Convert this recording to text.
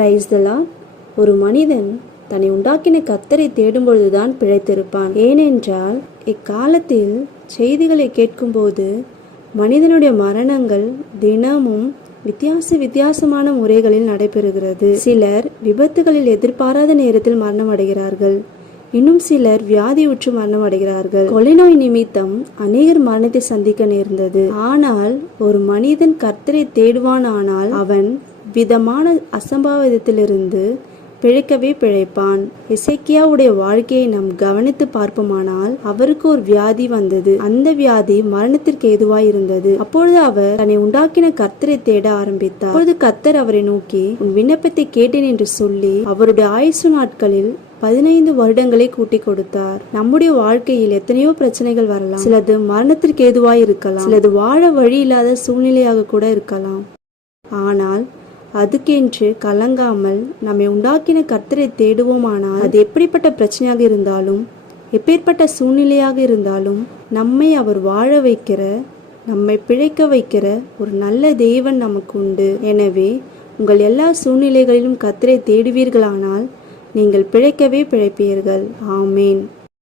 Praise the Lord. ஒரு மனிதன் தன்னை உண்டாக்கின கர்த்தரை தேடும் பொழுதுதான் பிழைத்திருப்பான். ஏனென்றால் இக்காலத்தில் செய்திகளை கேட்கும்போது மனிதனுடைய மரணங்கள் தினமும் வித்தியாசமான முறைகளில் நடைபெறுகிறது. சிலர் விபத்துகளில் எதிர்பாராத நேரத்தில் மரணம் அடைகிறார்கள். இன்னும் சிலர் வியாதியுற்று மரணம் அடைகிறார்கள். கொலை நோய் நிமித்தம் அநேகர் மரணத்தை சந்திக்க நேர்ந்தது. ஆனால் ஒரு மனிதன் கர்த்தரை தேடுவானானால் அவன் விதமான அசம்பாவிதத்திலிருந்து பிழைக்கவே பிழைப்பான். எசேக்கியாவுடைய வாழ்க்கையை நாம் கவனித்து பார்ப்போமானால் அவருக்கு ஒரு வியாதி வந்தது. அந்த வியாதி மரணத்திற்கு ஏதுவாய் இருந்தது. அப்பொழுது அவர் தன்னை உண்டாக்கின கர்த்தரை தேட ஆரம்பித்தார். அப்பொழுது கர்த்தர் அவரை நோக்கி, உன் விண்ணப்பத்தை கேட்டேன் என்று சொல்லி அவருடைய ஆயுசு நாட்களில் 15 வருடங்களை கூட்டி கொடுத்தார். நம்முடைய வாழ்க்கையில் எத்தனையோ பிரச்சனைகள் வரலாம். சிலது மரணத்திற்கு ஏதுவாய் இருக்கலாம், சிலது வாழ வழி இல்லாத சூழ்நிலையாக கூட இருக்கலாம். ஆனால் அதுக்கென்று கலங்காமல் நம்மை உண்டாக்கின கர்த்தரை தேடுவோமானால் அது எப்படிப்பட்ட பிரச்சனையாக இருந்தாலும் எப்பேற்பட்ட சூழ்நிலையாக இருந்தாலும் நம்மை அவர் வாழ வைக்கிற, நம்மை பிழைக்க வைக்கிற ஒரு நல்ல தேவன் நமக்கு உண்டு. எனவே உங்கள் எல்லா சூழ்நிலைகளிலும் கர்த்தரை தேடுவீர்களானால் நீங்கள் பிழைக்கவே பிழைப்பீர்கள். ஆமேன்.